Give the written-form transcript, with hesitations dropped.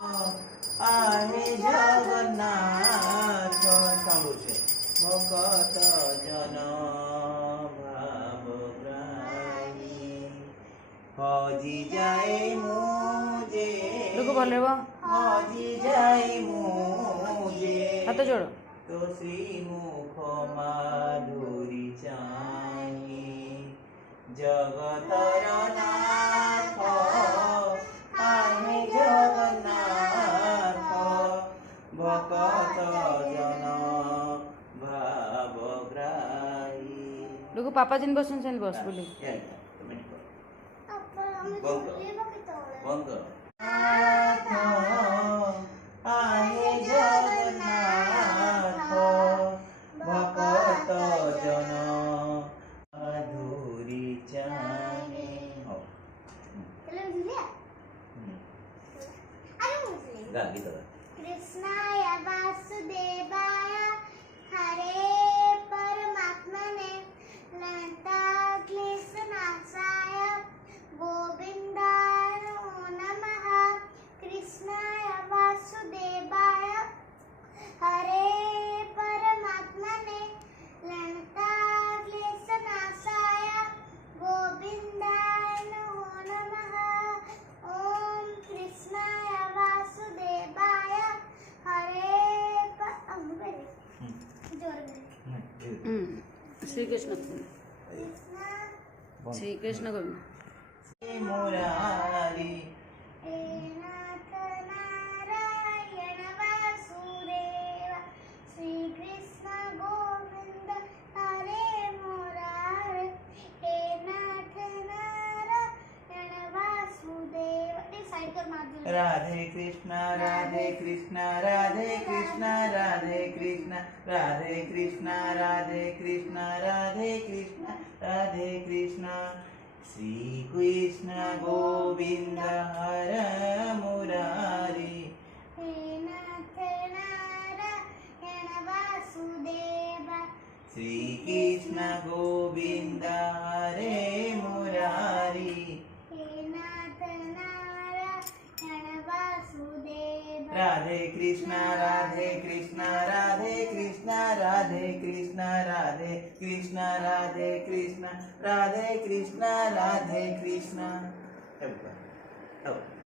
आहे जगन्नाथ साळू छे भक्त जन भावग्राही हजी जाए मुझे लोग बोल रहे वो हजी जाए मुझे हाथ जोड़ो तो श्रीमुख माधुरी चाही जगतर नाथ आहे जगन्नाथ भक्त जन भावग्राही लोग पापा जिन बसून चल बस बोली आहे जगन्नाथ भक्त जन माधुरी चाहे कृष्णाय वासुदेवाय हरे परमात्मने लंकाक्लेशनाशाय गोविन्दाय नमो नमः कृष्णाय वासुदेवाय हरे परमात्मने लंकाक्लेशनाशाय गोविन्दाय नमो नमः ओम कृष्णाय वासुदेवाय हरे श्री कृष्ण श्री कृष्ण गोविंद मुरारी हे नाथ नारायण वासुदेव श्री कृष्ण गोविंद हरे मुरारी हे नाथ नारायण वासुदेव ये साइड कर मार दो राधे कृष्ण राधे कृष्ण राधे कृष्ण राधे कृष्ण राधे कृष्ण राधे कृष्ण राधे कृष्ण राधे कृष्ण श्री कृष्ण गोविंद हर मुरारी हे नाथ नारायण वासुदेव श्री कृष्ण गोविंद हरे मुरारी हे नाथ नारायण वासुदेव राधे कृष्ण राधे कृष्ण राधे कृष्ण राधे कृष्ण राधे कृष्ण राधे कृष्ण राधे कृष्ण राधे कृष्ण